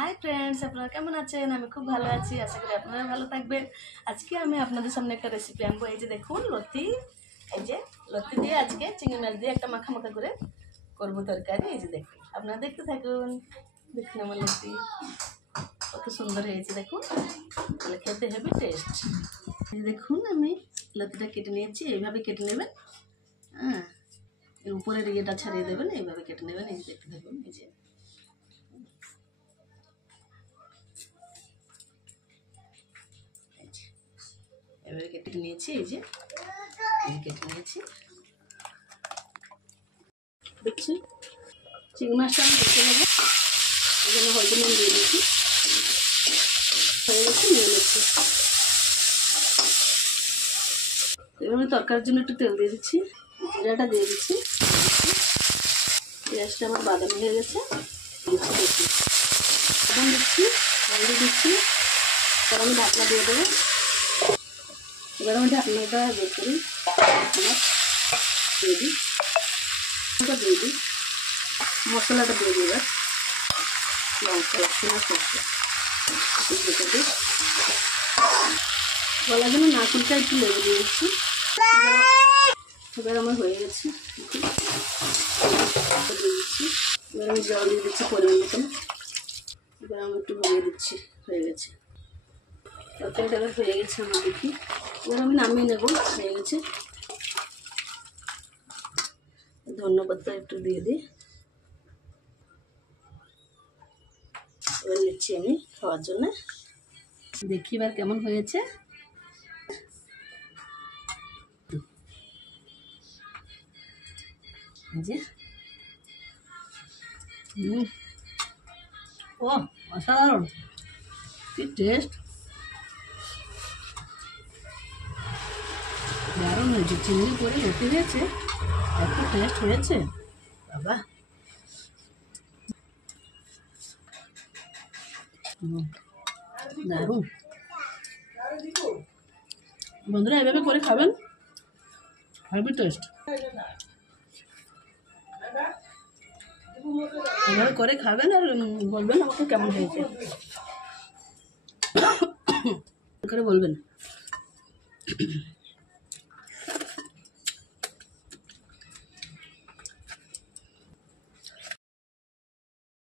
Hi friends, আপনারা কেমন আছেন? আমি খুব ভালো আছি, আশা করি আপনারা ভালো থাকবেন। আজকে আমি আপনাদের সামনে একটা রেসিপি আনবো। এই যে দেখুন লতি, এই যে লতি দিয়ে আজকে চিংড়ি মাছ দিয়ে একটা মাখা মাখা করে করবো তরকারি। এই যে দেখুন, আপনারা দেখতে থাকুন। দেখুন আমার লতি কত সুন্দর হয়েছে, দেখুন তাহলে খেতে হবে টেস্ট। এই দেখুন আমি লতিটা কেটে নিয়েছি, এইভাবে কেটে নেবেন। হ্যাঁ, এর উপরের ইয়েটা ছাড়িয়ে দেবেন, এইভাবে কেটে নেবেন। এই যে দেখতে থাকুন, এই যে এবারে কেটে নিয়েছি। এই যে কেটে নিয়েছি, দেখছি চিংড়ি মাছটা আমি কেটে নেবো। এই জন্য হলদি নুন দিয়ে দিচ্ছি, হয়ে গেছে, নিয়ে নিচ্ছি। এবার আমি তরকারির জন্য একটু তেল দিয়ে দিচ্ছি, জিরাটা দিয়ে দিচ্ছি। পেঁয়াজটা আমার বাদামি হয়ে গেছে, দিচ্ছি দেখি এখন দিচ্ছি, হলদি দিচ্ছি। এবার আমি ঢাকনা দিয়ে দেবো। এবার আমি ঢাকনাটা বের করি, দিয়ে দিই, দিয়ে দিই মশলাটা দিয়ে দিই। এবার লঙ্কা লাগছে না, সরষে দিই। গলার জন্য নারকেলটা একটু লেগে দিয়ে দিচ্ছি। এবার আমার হয়ে গেছে, দিয়ে দিচ্ছি। এবার আমি জল দিয়ে দিচ্ছি পরিমাণ মতন। এবার আমি একটু ভরিয়ে দিচ্ছি, হয়ে গেছে তরকারিটা। এবার হয়ে গেছে আমার, দেখি এবার আমি নামিয়ে নেবো, হয়ে গেছে। ধন্যবাদটা একটু দিয়ে দিই। এবার নিচ্ছি আমি খাওয়ার জন্য, দেখি এবার কেমন হয়েছে। যে ও অসাধারণ, কি টেস্ট, দারুণ হয়েছে। চিংড়ি করে লতি হয়েছে, এত টেস্ট হয়েছে বাবা। দারুণ, বন্ধুরা এভাবে করে খাবেন, হেভি টেস্ট। এভাবে করে খাবেন আর বলবেন আমাকে কেমন হয়েছে করে বলবেন।